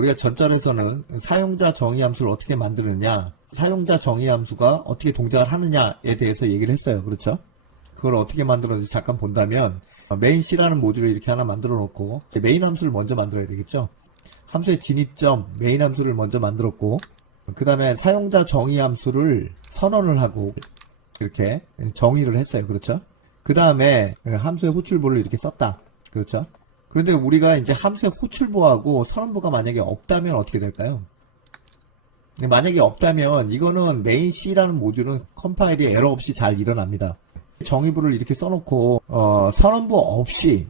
우리가 전자에서는 사용자 정의 함수를 어떻게 만드느냐, 사용자 정의 함수가 어떻게 동작을 하느냐에 대해서 얘기를 했어요. 그렇죠? 그걸 어떻게 만들었는지 잠깐 본다면, 메인 C라는 모듈을 이렇게 하나 만들어 놓고 메인 함수를 먼저 만들어야 되겠죠. 함수의 진입점 메인 함수를 먼저 만들었고, 그 다음에 사용자 정의 함수를 선언을 하고 이렇게 정의를 했어요. 그렇죠? 그 다음에 함수의 호출보를 이렇게 썼다. 그렇죠? 그런데 우리가 이제 함수의 호출보하고 선언보가 만약에 없다면 어떻게 될까요? 만약에 없다면 이거는 메인 C라는 모듈은 컴파일이 에러 없이 잘 일어납니다. 정의부를 이렇게 써놓고 선언보 없이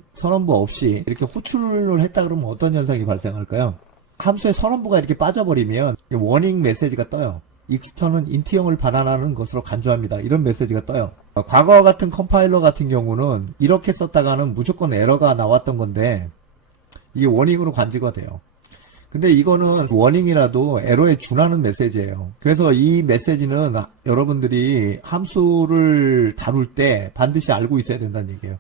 이렇게 호출을 했다 그러면 어떤 현상이 발생할까요? 함수의 선언보가 이렇게 빠져버리면 워닝 메시지가 떠요. 익스턴은 인트형을 반환하는 것으로 간주합니다. 이런 메시지가 떠요. 과거와 같은 컴파일러 같은 경우는 이렇게 썼다가는 무조건 에러가 나왔던 건데 이게 워닝으로 간주가 돼요. 근데 이거는 워닝이라도 에러에 준하는 메시지예요. 그래서 이 메시지는 여러분들이 함수를 다룰 때 반드시 알고 있어야 된다는 얘기예요.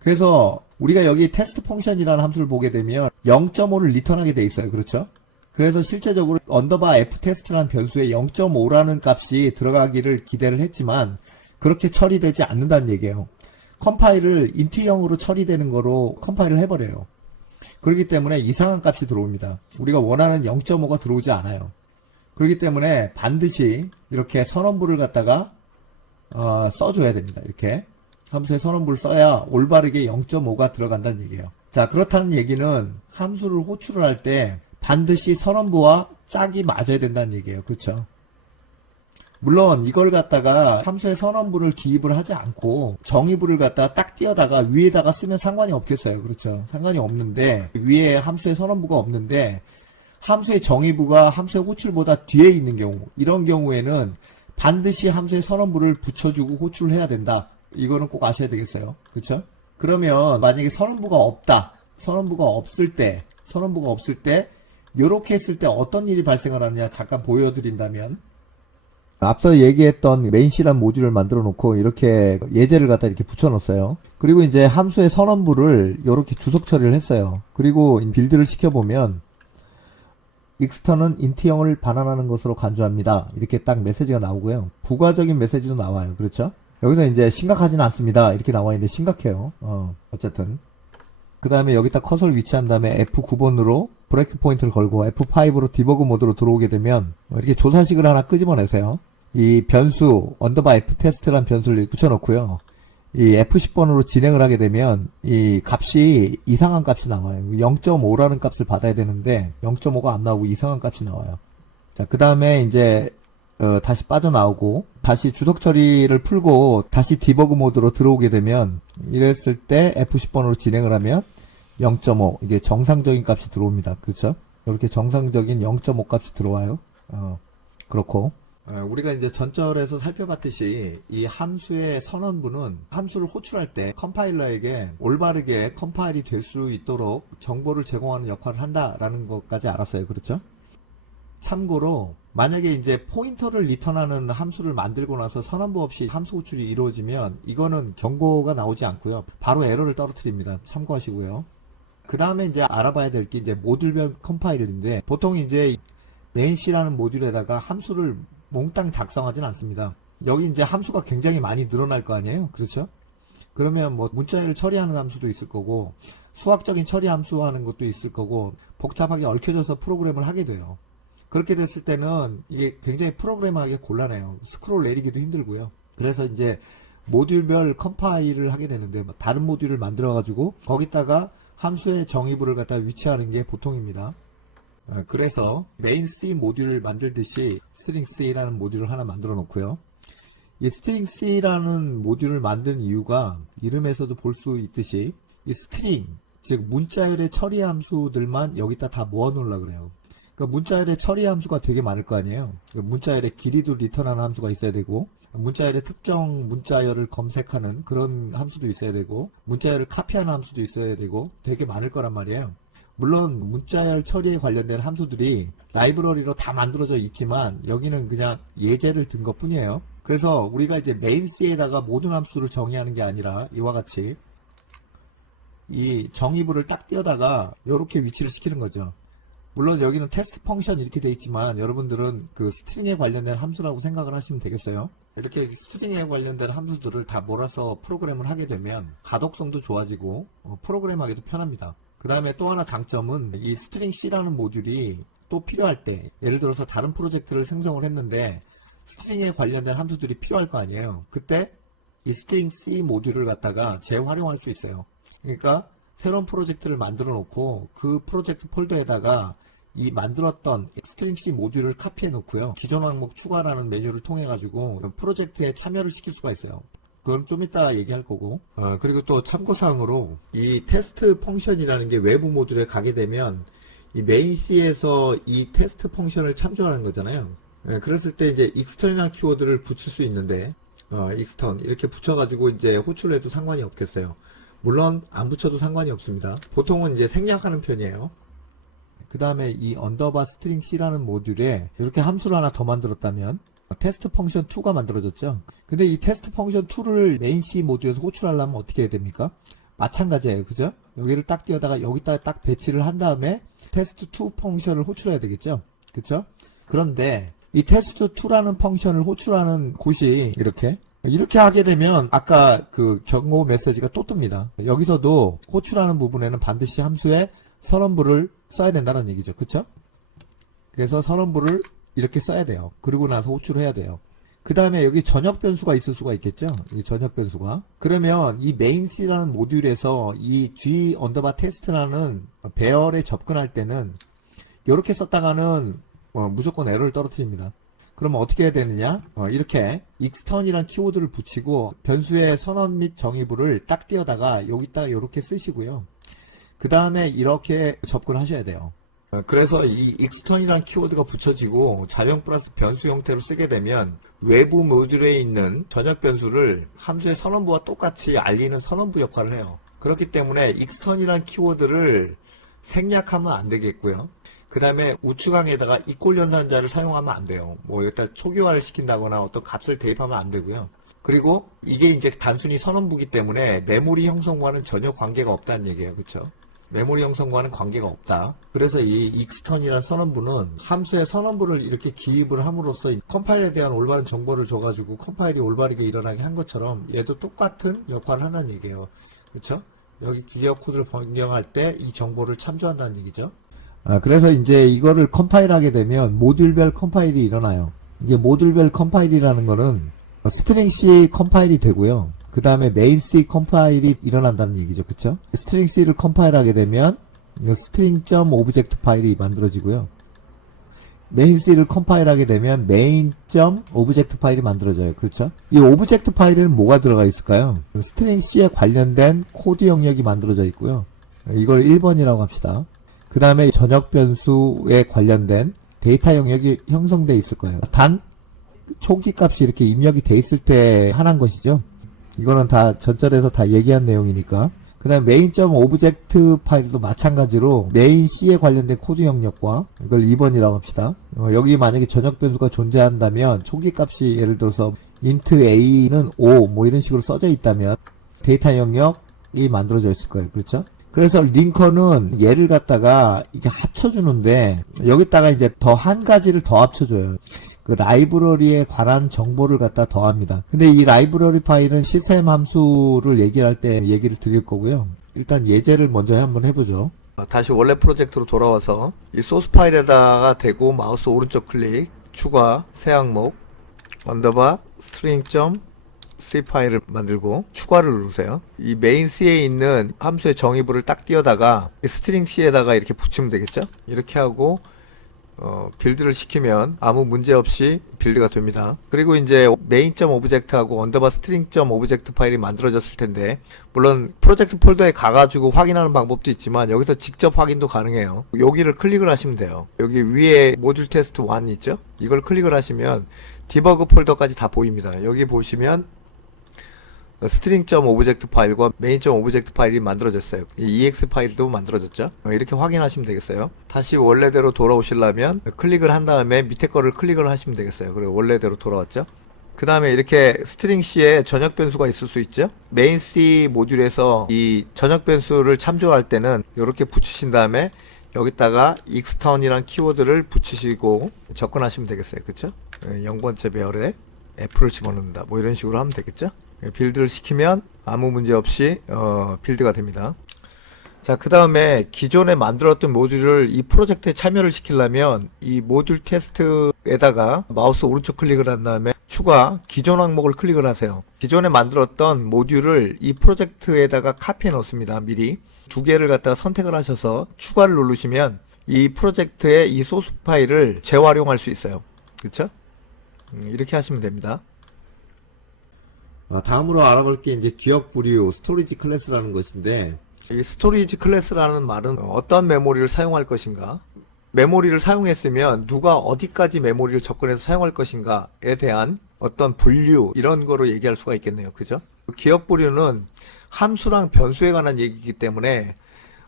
그래서 우리가 여기 테스트 펑션이라는 함수를 보게 되면 0.5를 리턴하게 돼 있어요. 그렇죠? 그래서 실제적으로 언더바 f 테스트라는 변수에 0.5라는 값이 들어가기를 기대를 했지만 그렇게 처리되지 않는다는 얘기예요. 컴파일을 인트형으로 처리되는 거로 컴파일을 해버려요. 그렇기 때문에 이상한 값이 들어옵니다. 우리가 원하는 0.5가 들어오지 않아요. 그렇기 때문에 반드시 이렇게 선언부를 갖다가 써줘야 됩니다. 이렇게 함수에 선언부를 써야 올바르게 0.5가 들어간다는 얘기예요. 자, 그렇다는 얘기는 함수를 호출을 할 때 반드시 선언부와 짝이 맞아야 된다는 얘기예요. 그렇죠? 물론 이걸 갖다가 함수의 선언부를 기입을 하지 않고 정의부를 갖다가 딱 띄어다가 위에다가 쓰면 상관이 없겠어요. 그렇죠? 상관이 없는데 위에 함수의 선언부가 없는데 함수의 정의부가 함수의 호출보다 뒤에 있는 경우, 이런 경우에는 반드시 함수의 선언부를 붙여주고 호출을 해야 된다. 이거는 꼭 아셔야 되겠어요. 그렇죠? 그러면 만약에 선언부가 없다. 선언부가 없을 때 이렇게 했을 때 어떤 일이 발생을 하느냐 잠깐 보여드린다면, 앞서 얘기했던 메인 C란 모듈을 만들어 놓고 이렇게 예제를 갖다 이렇게 붙여 놓았어요. 그리고 이제 함수의 선언부를 이렇게 주석 처리를 했어요. 그리고 빌드를 시켜보면 익스턴은 인트형을 반환하는 것으로 간주합니다. 이렇게 딱 메시지가 나오고요. 부가적인 메시지도 나와요. 그렇죠? 여기서 이제 심각하지는 않습니다. 이렇게 나와 있는데 심각해요. 어쨌든. 그 다음에 여기다 커서를 위치한 다음에 F9번으로 브레이크 포인트를 걸고 F5로 디버그 모드로 들어오게 되면 이렇게 조사식을 하나 끄집어내세요. 이 변수 언더바 F 테스트란 변수를 붙여놓고요. 이 F10번으로 진행을 하게 되면 이 값이 이상한 값이 나와요. 0.5라는 값을 받아야 되는데 0.5가 안 나오고 이상한 값이 나와요. 자, 그 다음에 이제 다시 빠져나오고 다시 주석 처리를 풀고 다시 디버그 모드로 들어오게 되면 이랬을 때 F10번으로 진행을 하면 0.5 이게 정상적인 값이 들어옵니다. 그렇죠? 이렇게 정상적인 0.5 값이 들어와요. 그렇고 우리가 이제 전절에서 살펴봤듯이 이 함수의 선언부는 함수를 호출할 때 컴파일러에게 올바르게 컴파일이 될 수 있도록 정보를 제공하는 역할을 한다라는 것까지 알았어요. 그렇죠? 참고로 만약에 이제 포인터를 리턴하는 함수를 만들고 나서 선언부 없이 함수 호출이 이루어지면 이거는 경고가 나오지 않고요. 바로 에러를 떨어뜨립니다. 참고하시고요. 그 다음에 이제 알아봐야 될 게 이제 모듈별 컴파일인데 보통 이제 메인 C라는 모듈에다가 함수를 몽땅 작성하진 않습니다. 여기 이제 함수가 굉장히 많이 늘어날 거 아니에요. 그렇죠? 그러면 뭐 문자열을 처리하는 함수도 있을 거고 수학적인 처리 함수 하는 것도 있을 거고 복잡하게 얽혀져서 프로그램을 하게 돼요. 그렇게 됐을 때는 이게 굉장히 프로그램하기 곤란해요. 스크롤 내리기도 힘들고요. 그래서 이제 모듈별 컴파일을 하게 되는데 다른 모듈을 만들어 가지고 거기다가 함수의 정의부를 갖다 위치하는 게 보통입니다. 그래서 메인 C 모듈을 만들듯이 스트링 C라는 모듈을 하나 만들어 놓고요. 이 스트링 C라는 모듈을 만든 이유가 이름에서도 볼 수 있듯이 이 스트링, 즉 문자열의 처리 함수들만 여기다 다 모아 놓으려고 그래요. 그러니까 문자열의 처리 함수가 되게 많을 거 아니에요. 문자열의 길이도 리턴하는 함수가 있어야 되고 문자열의 특정 문자열을 검색하는 그런 함수도 있어야 되고 문자열을 카피하는 함수도 있어야 되고 되게 많을 거란 말이에요. 물론 문자열 처리에 관련된 함수들이 라이브러리로 다 만들어져 있지만 여기는 그냥 예제를 든 것 뿐이에요. 그래서 우리가 이제 메인 C에다가 모든 함수를 정의하는 게 아니라 이와 같이 이 정의부를 딱 띄어다가 이렇게 위치를 시키는 거죠. 물론 여기는 테스트 펑션 이렇게 돼 있지만 여러분들은 그 스트링에 관련된 함수라고 생각을 하시면 되겠어요. 이렇게 스트링에 관련된 함수들을 다 몰아서 프로그램을 하게 되면 가독성도 좋아지고 프로그램하기도 편합니다. 그 다음에 또 하나 장점은 이 스트링 C라는 모듈이 또 필요할 때, 예를 들어서 다른 프로젝트를 생성을 했는데 스트링에 관련된 함수들이 필요할 거 아니에요. 그때 이 스트링 C 모듈을 갖다가 재활용할 수 있어요. 그러니까 새로운 프로젝트를 만들어 놓고 그 프로젝트 폴더에다가 이 만들었던 스트링 C 모듈을 카피해 놓고요. 기존 항목 추가라는 메뉴를 통해 가지고 프로젝트에 참여를 시킬 수가 있어요. 그건 좀 이따 얘기할 거고. 그리고 또 참고사항으로 이 테스트 펑션이라는 게 외부 모듈에 가게 되면 이 메인 C에서 이 테스트 펑션을 참조하는 거잖아요. 그랬을 때 이제 extern이라는 키워드를 붙일 수 있는데 extern 이렇게 붙여가지고 이제 호출해도 상관이 없겠어요. 물론 안 붙여도 상관이 없습니다. 보통은 이제 생략하는 편이에요. 그 다음에 이 언더바 스트링 C라는 모듈에 이렇게 함수를 하나 더 만들었다면 테스트 펑션 2가 만들어졌죠. 근데 이 테스트 펑션 2를 메인 C 모듈에서 호출하려면 어떻게 해야 됩니까? 마찬가지예요. 그죠? 여기를 딱 띄워다가 여기다 딱 배치를 한 다음에 테스트 2 펑션을 호출해야 되겠죠. 그쵸? 그런데 이 테스트 2라는 펑션을 호출하는 곳이 이렇게 하게 되면 아까 그 경고 메시지가 또 뜹니다. 여기서도 호출하는 부분에는 반드시 함수에 선언부를 써야 된다는 얘기죠. 그쵸? 그래서 선언부를 이렇게 써야 돼요. 그러고 나서 호출을 해야 돼요. 그 다음에 여기 전역 변수가 있을 수가 있겠죠. 이 전역 변수가. 그러면 이 메인 C라는 모듈에서 이 G 언더바 테스트라는 배열에 접근할 때는 이렇게 썼다가는 무조건 에러를 떨어뜨립니다. 그러면 어떻게 해야 되느냐? 이렇게 extern이라는 키워드를 붙이고 변수의 선언 및 정의부를 딱 띄어다가 여기다가 이렇게 쓰시고요. 그 다음에 이렇게 접근하셔야 돼요. 그래서 이 extern이라는 키워드가 붙여지고 자명 플러스 변수 형태로 쓰게 되면 외부 모듈에 있는 전역 변수를 함수의 선언부와 똑같이 알리는 선언부 역할을 해요. 그렇기 때문에 extern이라는 키워드를 생략하면 안 되겠고요. 그 다음에 우측항에다가 이꼴 연산자를 사용하면 안 돼요. 뭐 여기다 초기화를 시킨다거나 어떤 값을 대입하면 안 되고요. 그리고 이게 이제 단순히 선언부기 때문에 메모리 형성과는 전혀 관계가 없다는 얘기예요. 그렇죠? 메모리 형성과는 관계가 없다. 그래서 이 extern이라는 선언부는 함수의 선언부를 이렇게 기입을 함으로써 컴파일에 대한 올바른 정보를 줘가지고 컴파일이 올바르게 일어나게 한 것처럼 얘도 똑같은 역할을 한다는 얘기예요. 그렇죠? 여기 기억 코드를 변경할 때 이 정보를 참조한다는 얘기죠. 그래서 이제 이거를 컴파일하게 되면 모듈별 컴파일이 일어나요. 이게 모듈별 컴파일이라는 거는 스트링 C 컴파일이 되고요. 그 다음에 메인 C 컴파일이 일어난다는 얘기죠. 그쵸? 스트링 C를 컴파일하게 되면 string.object 파일이 만들어지고요. 메인 C를 컴파일하게 되면 main.object 파일이 만들어져요. 그렇죠? 이 오브젝트 파일에는 뭐가 들어가 있을까요? 스트링 C에 관련된 코드 영역이 만들어져 있고요. 이걸 1번이라고 합시다. 그 다음에 전역 변수에 관련된 데이터 영역이 형성되어 있을 거예요. 단 초기 값이 이렇게 입력이 돼 있을 때 하는 것이죠. 이거는 다 전절에서 다 얘기한 내용이니까. 그 다음에 main.object 파일도 마찬가지로 메인 C에 관련된 코드 영역과 이걸 2번이라고 합시다. 여기 만약에 전역 변수가 존재한다면 초기 값이 예를 들어서 int a는 5 뭐 이런 식으로 써져 있다면 데이터 영역이 만들어져 있을 거예요. 그렇죠? 그래서 링커는 얘를 갖다가 이게 합쳐주는데 여기다가 이제 더 한 가지를 더 합쳐줘요. 그 라이브러리에 관한 정보를 갖다 더합니다. 근데 이 라이브러리 파일은 시스템 함수를 얘기할 때 얘기를 드릴 거고요. 일단 예제를 먼저 한번 해보죠. 다시 원래 프로젝트로 돌아와서 이 소스 파일에다가 대고 마우스 오른쪽 클릭, 추가, 새 항목, 언더바 string.c 파일을 만들고 추가를 누르세요. 이 메인 C에 있는 함수의 정의부를 딱 띄어다가 스트링 C에다가 이렇게 붙이면 되겠죠? 이렇게 하고 빌드를 시키면 아무 문제 없이 빌드가 됩니다. 그리고 이제 main.object하고 언더바 string.object 파일이 만들어졌을 텐데 물론 프로젝트 폴더에 가가지고 확인하는 방법도 있지만 여기서 직접 확인도 가능해요. 여기를 클릭을 하시면 돼요. 여기 위에 모듈 테스트 1 있죠? 이걸 클릭을 하시면 디버그 폴더까지 다 보입니다. 여기 보시면 string.object 파일과 main.object 파일이 만들어졌어요. 이 ex 파일도 만들어졌죠. 이렇게 확인하시면 되겠어요. 다시 원래대로 돌아오시려면 클릭을 한 다음에 밑에 거를 클릭을 하시면 되겠어요. 그리고 원래대로 돌아왔죠. 그 다음에 이렇게 string C에 전역 변수가 있을 수 있죠. main C 모듈에서 이 전역 변수를 참조할 때는 이렇게 붙이신 다음에 여기다가 extern이란 키워드를 붙이시고 접근하시면 되겠어요. 그쵸? 0번째 배열에 F를 집어넣는다. 뭐 이런 식으로 하면 되겠죠? 빌드를 시키면 아무 문제 없이 빌드가 됩니다. 자, 그 다음에 기존에 만들었던 모듈을 이 프로젝트에 참여를 시키려면 이 모듈 테스트에다가 마우스 오른쪽 클릭을 한 다음에 추가 기존 항목을 클릭을 하세요. 기존에 만들었던 모듈을 이 프로젝트에다가 카피해 놓습니다. 미리 두 개를 갖다가 선택을 하셔서 추가를 누르시면 이 프로젝트의 이 소스 파일을 재활용할 수 있어요. 그쵸? 이렇게 하시면 됩니다. 다음으로 알아볼 게 이제 기억 부류 스토리지 클래스라는 것인데, 이 스토리지 클래스라는 말은 어떤 메모리를 사용할 것인가, 메모리를 사용했으면 누가 어디까지 메모리를 접근해서 사용할 것인가에 대한 어떤 분류, 이런 거로 얘기할 수가 있겠네요. 그죠? 기억 부류는 함수랑 변수에 관한 얘기이기 때문에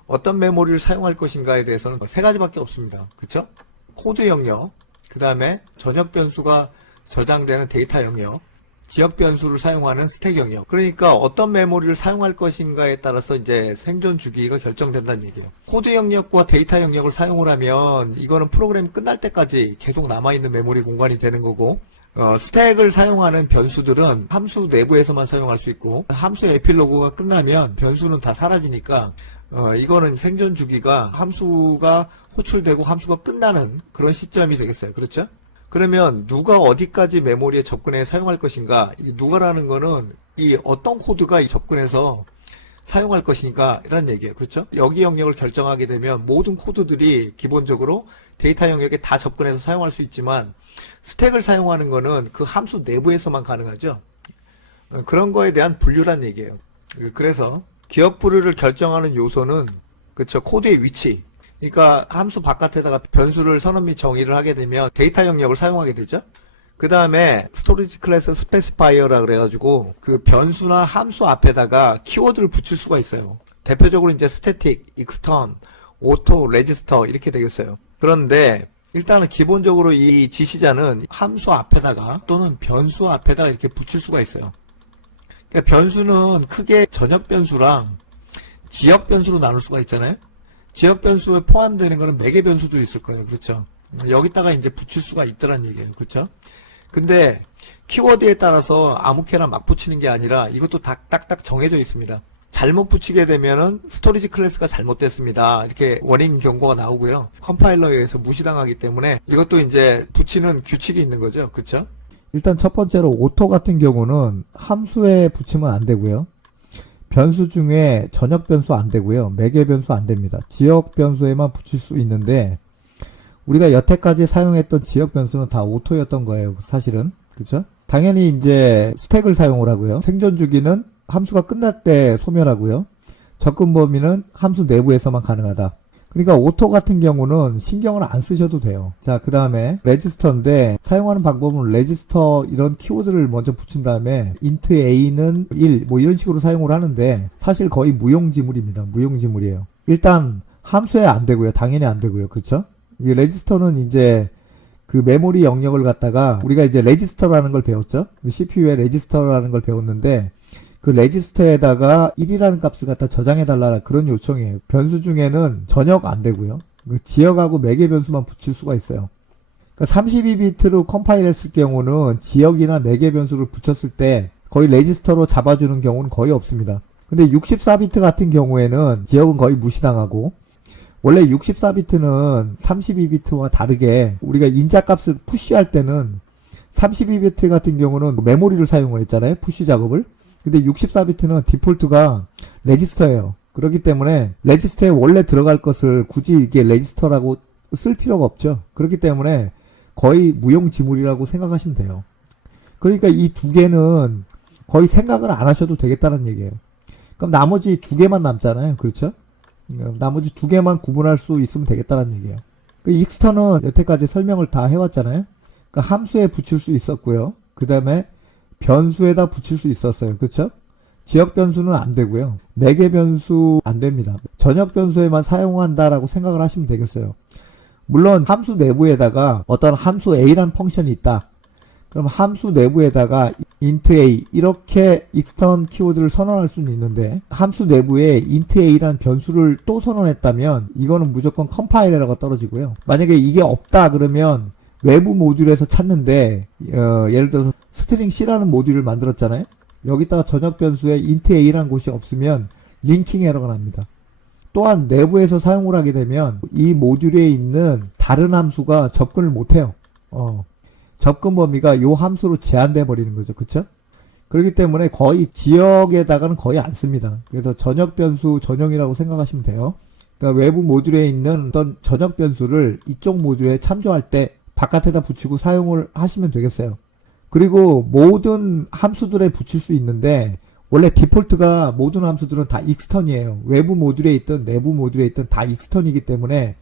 어떤 메모리를 사용할 것인가에 대해서는 세 가지밖에 없습니다. 그쵸? 코드 영역, 그 다음에 전역 변수가 저장되는 데이터 영역, 지역 변수를 사용하는 스택 영역. 그러니까 어떤 메모리를 사용할 것인가에 따라서 이제 생존 주기가 결정된다는 얘기예요. 코드 영역과 데이터 영역을 사용을 하면 이거는 프로그램 끝날 때까지 계속 남아있는 메모리 공간이 되는 거고, 스택을 사용하는 변수들은 함수 내부에서만 사용할 수 있고, 함수 에필로그가 끝나면 변수는 다 사라지니까 이거는 생존 주기가 함수가 호출되고 함수가 끝나는 그런 시점이 되겠어요. 그렇죠? 그러면 누가 어디까지 메모리에 접근해 사용할 것인가, 이 누가라는 거는 이 어떤 코드가 접근해서 사용할 것인가 이런 얘기예요. 그렇죠? 여기 영역을 결정하게 되면 모든 코드들이 기본적으로 데이터 영역에 다 접근해서 사용할 수 있지만, 스택을 사용하는 거는 그 함수 내부에서만 가능하죠. 그런 거에 대한 분류란 얘기예요. 그래서 기억 부류를 결정하는 요소는, 그렇죠, 코드의 위치. 그러니까 함수 바깥에다가 변수를 선언 및 정의를 하게 되면 데이터 영역을 사용하게 되죠. 그 다음에 스토리지 클래스 스페시파이어라 그래가지고 그 변수나 함수 앞에다가 키워드를 붙일 수가 있어요. 대표적으로 이제 스태틱, 익스턴, 오토, 레지스터 이렇게 되겠어요. 그런데 일단은 기본적으로 이 지시자는 함수 앞에다가 또는 변수 앞에다가 이렇게 붙일 수가 있어요. 그러니까 변수는 크게 전역 변수랑 지역 변수로 나눌 수가 있잖아요. 지역 변수에 포함되는 거는 매개 변수도 있을 거예요. 그렇죠? 여기다가 이제 붙일 수가 있더란 얘기예요. 그렇죠? 근데 키워드에 따라서 아무렇게나 막 붙이는 게 아니라 이것도 딱딱 정해져 있습니다. 잘못 붙이게 되면은 스토리지 클래스가 잘못됐습니다. 이렇게 워닝 경고가 나오고요. 컴파일러에 의해서 무시당하기 때문에 이것도 이제 붙이는 규칙이 있는 거죠. 그렇죠? 일단 첫 번째로 오토 같은 경우는 함수에 붙이면 안 되고요. 변수 중에 전역 변수 안 되고요. 매개 변수 안 됩니다. 지역 변수에만 붙일 수 있는데, 우리가 여태까지 사용했던 지역 변수는 다 오토였던 거예요. 사실은. 그죠? 당연히 이제 스택을 사용을 하고요. 생존 주기는 함수가 끝날 때 소멸하고요. 접근 범위는 함수 내부에서만 가능하다. 그러니까 오토 같은 경우는 신경을 안 쓰셔도 돼요. 자, 그 다음에 레지스터인데, 사용하는 방법은 레지스터 이런 키워드를 먼저 붙인 다음에 int a는 1 뭐 이런 식으로 사용을 하는데, 사실 거의 무용지물입니다. 무용지물이에요. 일단 함수에 안 되고요. 당연히 안 되고요. 그렇죠? 이 레지스터는 이제 그 메모리 영역을 갖다가 우리가 이제 레지스터라는 걸 배웠죠. CPU에 레지스터라는 걸 배웠는데, 그 레지스터에다가 1이라는 값을 갖다 저장해달라 그런 요청이에요. 변수 중에는 전역 안 되고요. 그 지역하고 매개 변수만 붙일 수가 있어요. 그러니까 32비트로 컴파일 했을 경우는 지역이나 매개 변수를 붙였을 때 거의 레지스터로 잡아주는 경우는 거의 없습니다. 근데 64비트 같은 경우에는 지역은 거의 무시당하고, 원래 64비트는 32비트와 다르게 우리가 인자값을 푸시할 때는 32비트 같은 경우는 메모리를 사용을 했잖아요. 푸시 작업을. 근데 64비트는 디폴트가 레지스터예요. 그렇기 때문에 레지스터에 원래 들어갈 것을 굳이 이게 레지스터라고 쓸 필요가 없죠. 그렇기 때문에 거의 무용지물이라고 생각하시면 돼요. 그러니까 이 두 개는 거의 생각을 안 하셔도 되겠다는 얘기예요. 그럼 나머지 두 개만 남잖아요. 그렇죠? 나머지 두 개만 구분할 수 있으면 되겠다는 얘기예요. 그 익스턴은 여태까지 설명을 다 해왔잖아요. 그러니까 함수에 붙일 수 있었고요. 그 다음에 변수에다 붙일 수 있었어요. 그렇죠? 지역 변수는 안 되고요. 매개 변수 안 됩니다. 전역 변수에만 사용한다라고 생각을 하시면 되겠어요. 물론 함수 내부에다가 어떤 함수 A라는 펑션이 있다. 그럼 함수 내부에다가 int a 이렇게 extern 키워드를 선언할 수는 있는데 함수 내부에 int a라는 변수를 또 선언했다면 이거는 무조건 컴파일 에러가 떨어지고요. 만약에 이게 없다 그러면 외부 모듈에서 찾는데 예를 들어서 스트링 c라는 모듈을 만들었잖아요. 여기다가 전역 변수에 int a라는 곳이 없으면 링킹 에러가 납니다. 또한 내부에서 사용을 하게 되면 이 모듈에 있는 다른 함수가 접근을 못해요. 접근 범위가 요 함수로 제한돼 버리는 거죠. 그쵸? 그렇기 때문에 거의 지역에다가는 거의 안 씁니다. 그래서 전역 변수 전용이라고 생각하시면 돼요. 그러니까 외부 모듈에 있는 어떤 전역 변수를 이쪽 모듈에 참조할 때 바깥에다 붙이고 사용을 하시면 되겠어요. 그리고 모든 함수들에 붙일 수 있는데 원래 디폴트가 모든 함수들은 다 익스턴이에요. 외부 모듈에 있든 내부 모듈에 있든 다 익스턴이기 때문에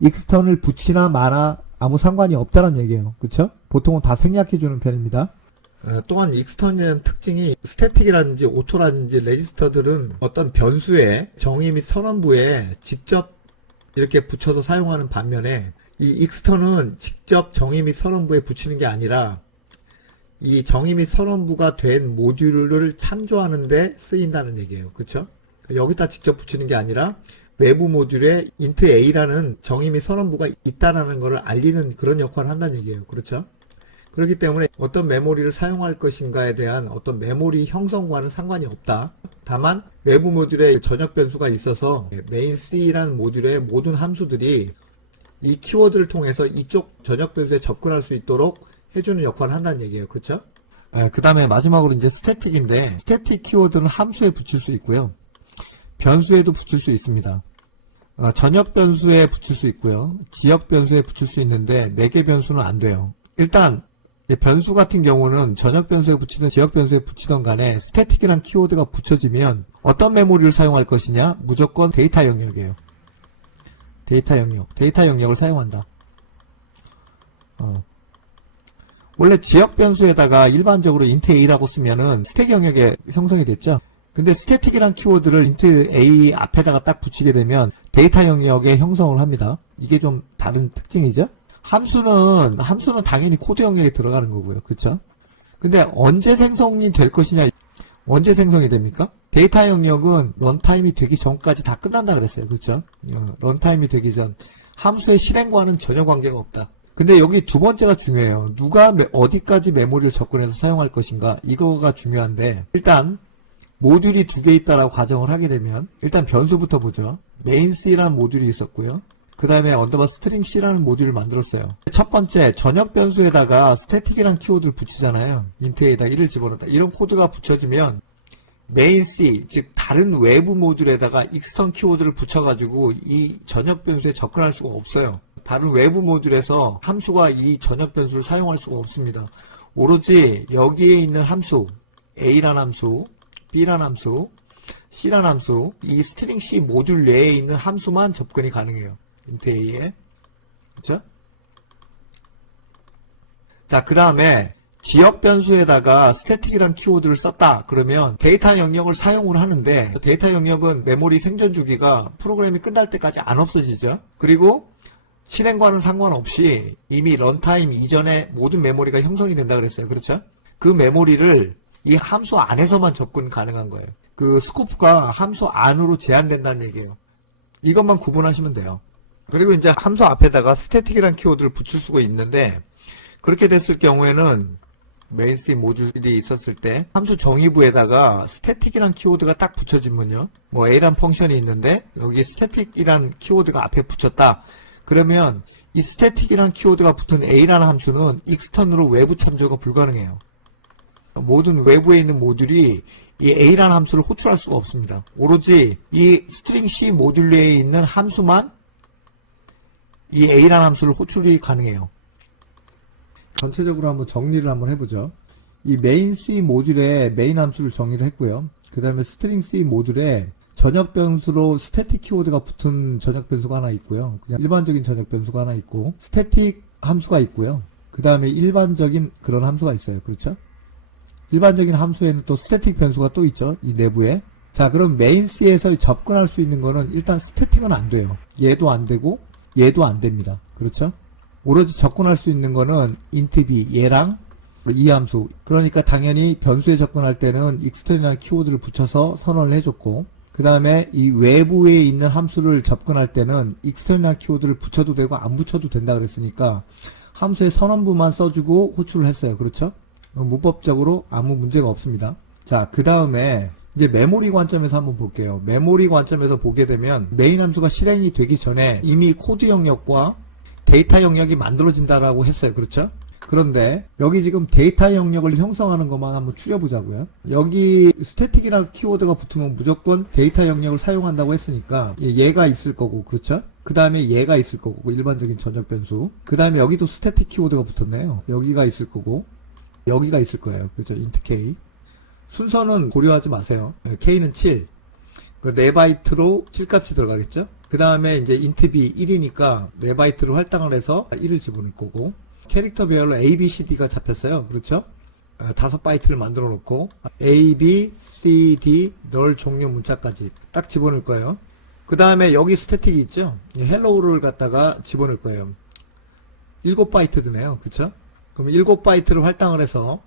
익스턴을 붙이나 마나 아무 상관이 없다는 얘기예요. 그쵸? 보통은 다 생략해주는 편입니다. 또한 익스턴이라는 특징이 스태틱이라든지 오토라든지 레지스터들은 어떤 변수의 정의 및 선언부에 직접 이렇게 붙여서 사용하는 반면에 이 익스턴은 직접 정의 및 선언부에 붙이는 게 아니라 이 정의 및 선언부가 된 모듈을 참조하는 데 쓰인다는 얘기예요. 그쵸? 여기다 직접 붙이는 게 아니라 외부 모듈에 int a라는 정의 및 선언부가 있다라는 것을 알리는 그런 역할을 한다는 얘기예요. 그렇죠? 그렇기 때문에 어떤 메모리를 사용할 것인가에 대한 어떤 메모리 형성과는 상관이 없다. 다만 외부 모듈에 전역 변수가 있어서 main C라는 모듈의 모든 함수들이 이 키워드를 통해서 이쪽 전역 변수에 접근할 수 있도록 해주는 역할을 한다는 얘기예요. 그렇죠? 그 다음에 마지막으로 이제 스태틱인데 스태틱 키워드는 함수에 붙일 수 있고요. 변수에도 붙일 수 있습니다. 전역 변수에 붙일 수 있고요. 지역 변수에 붙일 수 있는데 매개 변수는 안 돼요. 일단 변수 같은 경우는 전역 변수에 붙이든 지역 변수에 붙이든 간에 스태틱이란 키워드가 붙여지면 어떤 메모리를 사용할 것이냐? 무조건 데이터 영역이에요. 데이터 영역을 사용한다. 원래 지역 변수에다가 일반적으로 int a라고 쓰면은 스택 영역에 형성이 됐죠. 근데 스태틱이란 키워드를 int a 앞에다가 딱 붙이게 되면 데이터 영역에 형성을 합니다. 이게 좀 다른 특징이죠. 함수는 당연히 코드 영역에 들어가는 거고요. 그쵸? 근데 언제 생성이 될 것이냐, 언제 생성이 됩니까? 데이터 영역은 런타임이 되기 전까지 다 끝난다 그랬어요. 그쵸? 런타임이 되기 전. 함수의 실행과는 전혀 관계가 없다. 근데 여기 두 번째가 중요해요. 누가 어디까지 메모리를 접근해서 사용할 것인가, 이거가 중요한데, 일단 모듈이 두 개 있다라고 가정을 하게 되면 일단 변수부터 보죠. main C라는 모듈이 있었고요. 그 다음에 언더바 스트링 C라는 모듈을 만들었어요. 첫 번째 전역 변수에다가 스태틱이라는 키워드를 붙이잖아요. int에다 1을 집어넣다. 이런 코드가 붙여지면 main C, 즉 다른 외부 모듈에다가 extern 키워드를 붙여가지고 이 전역 변수에 접근할 수가 없어요. 다른 외부 모듈에서 함수가 이 전역 변수를 사용할 수가 없습니다. 오로지 여기에 있는 함수 A라는 함수, B라는 함수, C라는 함수, 이 스트링 C 모듈 내에 있는 함수만 접근이 가능해요. int A에. 그쵸? 자, 그 다음에 지역 변수에다가 스태틱이라는 키워드를 썼다. 그러면 데이터 영역을 사용을 하는데 데이터 영역은 메모리 생존 주기가 프로그램이 끝날 때까지 안 없어지죠. 그리고 실행과는 상관없이 이미 런타임 이전에 모든 메모리가 형성이 된다 그랬어요. 그렇죠? 그 메모리를 이 함수 안에서만 접근 가능한 거예요. 그 스코프가 함수 안으로 제한된다는 얘기예요. 이것만 구분하시면 돼요. 그리고 이제 함수 앞에다가 스태틱이라는 키워드를 붙일 수가 있는데 그렇게 됐을 경우에는 main C 모듈이 있었을 때 함수 정의부에다가 스태틱이란 키워드가 딱 붙여지면요. 뭐 A란 펑션이 있는데 여기 스태틱이란 키워드가 앞에 붙였다. 그러면 이 스태틱이란 키워드가 붙은 A라는 함수는 익스턴으로 외부 참조가 불가능해요. 모든 외부에 있는 모듈이 이 A라는 함수를 호출할 수가 없습니다. 오로지 이 스트링 C 모듈 내에 있는 함수만 이 A라는 함수를 호출이 가능해요. 전체적으로 한번 정리를 한번 해보죠. 이 main C 모듈에 main 함수를 정의를 했고요. 그 다음에 스트링 C 모듈에 전역 변수로 스태틱 키워드가 붙은 전역 변수가 하나 있고요. 그냥 일반적인 전역 변수가 하나 있고 스태틱 함수가 있고요. 그 다음에 일반적인 그런 함수가 있어요. 그렇죠? 일반적인 함수에는 또 스태틱 변수가 또 있죠. 이 내부에. 자, 그럼 main C에서 접근할 수 있는 거는 일단 스태틱은 안 돼요. 얘도 안 되고 얘도 안 됩니다. 그렇죠? 오로지 접근할 수 있는 거는 int b 얘랑 이 함수. 그러니까 당연히 변수에 접근할 때는 extern이라는 키워드를 붙여서 선언을 해줬고, 그 다음에 이 외부에 있는 함수를 접근할 때는 extern이라는 키워드를 붙여도 되고 안 붙여도 된다 그랬으니까 함수의 선언부만 써주고 호출을 했어요. 그렇죠? 문법적으로 아무 문제가 없습니다. 자, 그 다음에 이제 메모리 관점에서 한번 볼게요. 메모리 관점에서 보게 되면 메인 함수가 실행이 되기 전에 이미 코드 영역과 데이터 영역이 만들어진다라고 했어요. 그렇죠? 그런데 여기 지금 데이터 영역을 형성하는 것만 한번 추려보자고요. 여기 스태틱이라는 키워드가 붙으면 무조건 데이터 영역을 사용한다고 했으니까 얘가 있을 거고, 그렇죠? 그 다음에 얘가 있을 거고, 일반적인 전역 변수. 그 다음에 여기도 스태틱 키워드가 붙었네요. 여기가 있을 거고 여기가 있을 거예요. 그렇죠? int k. 순서는 고려하지 마세요. k는 7. 그 4바이트로 7값이 들어가겠죠? 그 다음에 이제 int b 1이니까 4바이트로 할당을 해서 1을 집어넣을 거고, 캐릭터별로 A, B, C, D가 잡혔어요. 그렇죠? 5바이트를 만들어 놓고 A, B, C, D 널 종류 문자까지 딱 집어넣을 거예요. 그 다음에 여기 스태틱이 있죠? 헬로우를 갖다가 집어넣을 거예요. 7바이트 드네요. 그쵸? 그럼 7바이트를 할당을 해서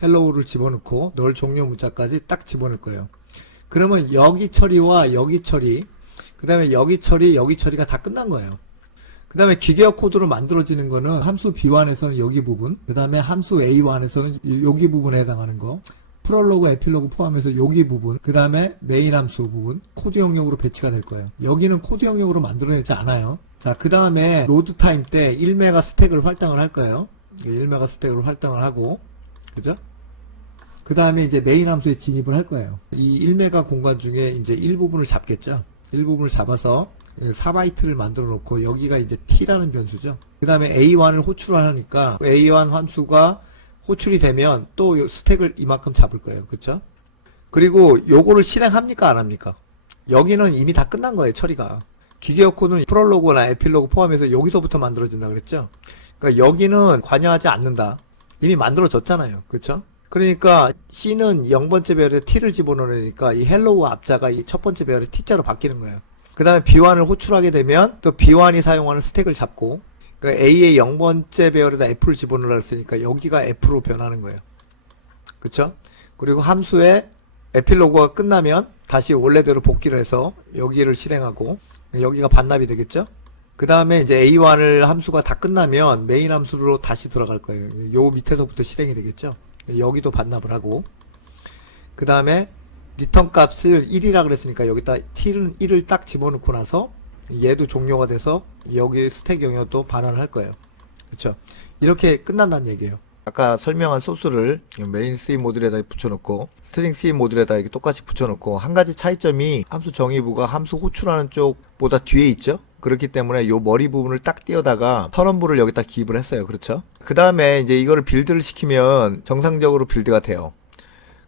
헬로우를 집어넣고 널 종류 문자까지 딱 집어넣을 거예요. 그러면 여기 처리와 여기 처리, 그 다음에 여기 처리, 여기 처리가 다 끝난 거예요. 그 다음에 기계어 코드로 만들어지는 거는 함수 B1에서는 여기 부분, 그 다음에 함수 A1에서는 여기 부분에 해당하는 거, 프롤로그, 에필로그 포함해서 여기 부분, 그 다음에 메인 함수 부분, 코드 영역으로 배치가 될 거예요. 여기는 코드 영역으로 만들어내지 않아요. 자, 그 다음에 로드 타임 때 1메가 스택을 활당을 할 거예요. 1메가 스택으로 활당을 하고, 그죠? 그 다음에 이제 메인 함수에 진입을 할 거예요. 이 1메가 공간 중에 이제 일부분을 잡겠죠. 일부분을 잡아서 4바이트를 만들어 놓고 여기가 이제 t라는 변수죠. 그 다음에 a1을 호출을 하니까 a1 함수가 호출이 되면 또 요 스택을 이만큼 잡을 거예요. 그쵸? 그리고 요거를 실행합니까? 안 합니까? 여기는 이미 다 끝난 거예요. 처리가. 기계어 코드는 프롤로그나 에필로그 포함해서 여기서부터 만들어진다 그랬죠? 그러니까 여기는 관여하지 않는다. 이미 만들어졌잖아요. 그쵸? 그러니까 C는 0번째 배열에 T를 집어넣으니까 이 헬로우 앞자가 이 첫 번째 배열의 T자로 바뀌는 거예요. 그 다음에 B1을 호출하게 되면 또 B1이 사용하는 스택을 잡고, 그러니까 A의 0번째 배열에다 F를 집어넣으라 했으니까 여기가 F로 변하는 거예요. 그쵸? 그리고 함수의 에필로그가 끝나면 다시 원래대로 복귀를 해서 여기를 실행하고 여기가 반납이 되겠죠? 그 다음에 이제 A1을 함수가 다 끝나면 메인 함수로 다시 들어갈 거예요. 요 밑에서부터 실행이 되겠죠? 여기도 반납을 하고, 그 다음에 리턴 값을 1이라 그랬으니까 여기다 t는 1을 딱 집어넣고 나서 얘도 종료가 돼서 여기 스택 영역도 반환을 할 거예요. 그쵸? 이렇게 끝난다는 얘기예요. 아까 설명한 소스를 메인 C 모듈에다 붙여놓고 스트링 C 모듈에다 이렇게 똑같이 붙여놓고, 한 가지 차이점이 함수 정의부가 함수 호출하는 쪽보다 뒤에 있죠? 그렇기 때문에 요 머리 부분을 딱 띄어다가 선언부를 여기다 기입을 했어요. 그렇죠? 그 다음에 이제 이거를 빌드를 시키면 정상적으로 빌드가 돼요.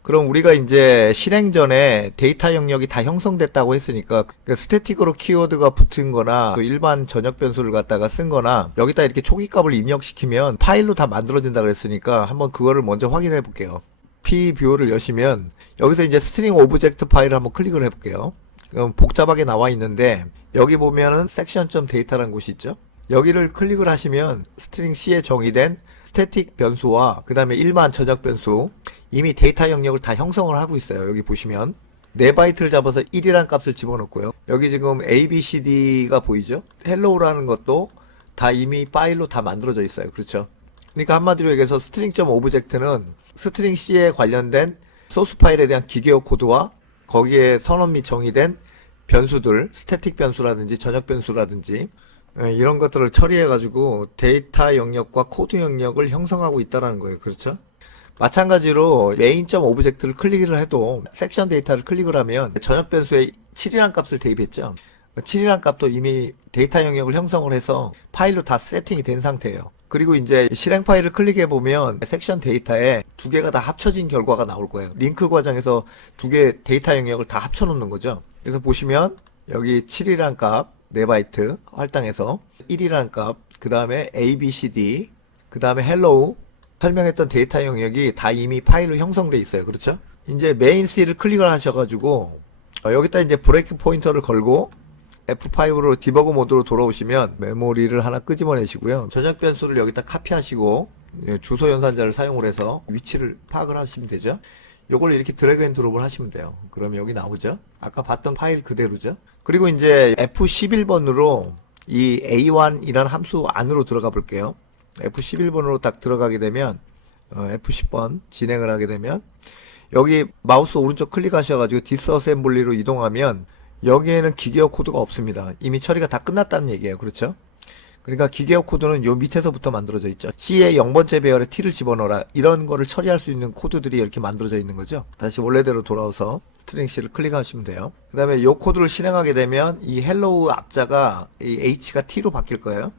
그럼 우리가 이제 실행 전에 데이터 영역이 다 형성됐다고 했으니까 스태틱으로 키워드가 붙은 거나 또 일반 전역 변수를 갖다가 쓴 거나 여기다 이렇게 초기 값을 입력시키면 파일로 다 만들어진다 그랬으니까 한번 그거를 먼저 확인해 볼게요. p뷰어를 여시면 여기서 이제 스트링 오브젝트 파일을 한번 클릭을 해 볼게요. 그럼 복잡하게 나와 있는데 여기 보면은 section.data라는 곳이 있죠. 여기를 클릭을 하시면 스트링 C에 정의된 스태틱 변수와 그 다음에 일반 전역 변수, 이미 데이터 영역을 다 형성을 하고 있어요. 여기 보시면 4바이트를 잡아서 1이라는 값을 집어넣고요. 여기 지금 A, B, C, D가 보이죠? 헬로우라는 것도 다 이미 파일로 다 만들어져 있어요. 그렇죠? 그러니까 한마디로 얘기해서 string.object는 스트링 C에 관련된 소스 파일에 대한 기계어 코드와 거기에 선언 및 정의된 변수들, 스태틱 변수라든지 전역 변수라든지 이런 것들을 처리해 가지고 데이터 영역과 코드 영역을 형성하고 있다는 거예요. 그렇죠? 마찬가지로 main.object를 클릭을 해도 섹션 데이터를 클릭을 하면 전역 변수에 7이라는 값을 대입했죠. 7이라는 값도 이미 데이터 영역을 형성을 해서 파일로 다 세팅이 된 상태예요. 그리고 이제 실행 파일을 클릭해 보면 섹션 데이터에 두 개가 다 합쳐진 결과가 나올 거예요. 링크 과정에서 두 개 데이터 영역을 다 합쳐 놓는 거죠. 그래서 보시면 여기 7이라는 값 4바이트 할당해서 1이라는 값, 그 다음에 A, B, C, D, 그 다음에 hello 설명했던 데이터 영역이 다 이미 파일로 형성돼 있어요. 그렇죠? 이제 메인 C를 클릭을 하셔가지고 여기다 이제 브레이크 포인터를 걸고 F5로 디버그 모드로 돌아오시면 메모리를 하나 끄집어내시고요. 저작 변수를 여기다 카피하시고 주소 연산자를 사용을 해서 위치를 파악을 하시면 되죠. 요걸 이렇게 드래그 앤 드롭을 하시면 돼요. 그러면 여기 나오죠. 아까 봤던 파일 그대로죠. 그리고 이제 F11번으로 이 A1이라는 함수 안으로 들어가 볼게요. F11번으로 딱 들어가게 되면 F10번 진행을 하게 되면 여기 마우스 오른쪽 클릭하셔가지고 디스어셈블리로 이동하면 여기에는 기계어 코드가 없습니다. 이미 처리가 다 끝났다는 얘기예요. 그렇죠? 그러니까 기계어 코드는 요 밑에서부터 만들어져 있죠. C의 0번째 배열에 T를 집어넣어라. 이런 거를 처리할 수 있는 코드들이 이렇게 만들어져 있는 거죠. 다시 원래대로 돌아와서 스트링 C를 클릭하시면 돼요. 그 다음에 요 코드를 실행하게 되면 이 헬로우 앞자가 이 H가 T로 바뀔 거예요.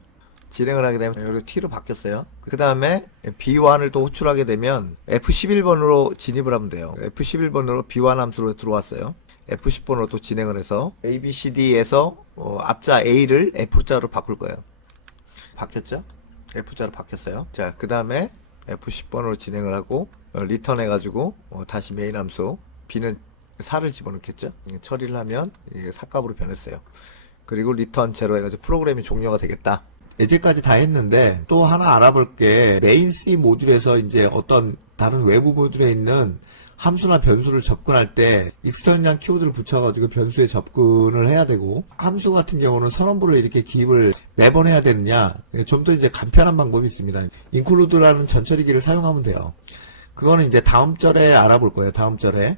진행을 하게 되면 여기 T로 바뀌었어요. 그 다음에 B1을 또 호출하게 되면 F11번으로 진입을 하면 돼요. F11번으로 B1 함수로 들어왔어요. F10번으로 또 진행을 해서 ABCD에서 앞자 A를 F자로 바꿀 거예요. 바뀌었죠? F자로 바뀌었어요. 자, 그 다음에 F10번으로 진행을 하고 리턴 해가지고 다시 메인 함수 B는 4를 집어넣겠죠? 처리를 하면 이게 4값으로 변했어요. 그리고 리턴 제로 해가지고 프로그램이 종료가 되겠다. 이제까지 다 했는데 또 하나 알아볼 게 메인 C 모듈에서 이제 어떤 다른 외부 모듈에 있는 함수나 변수를 접근할 때 익스턴이라는 키워드를 붙여가지고 변수에 접근을 해야 되고, 함수 같은 경우는 선언부를 이렇게 기입을 매번 해야 되느냐, 좀 더 이제 간편한 방법이 있습니다. include라는 전처리기를 사용하면 돼요. 그거는 이제 다음 절에 알아볼 거예요. 다음 절에.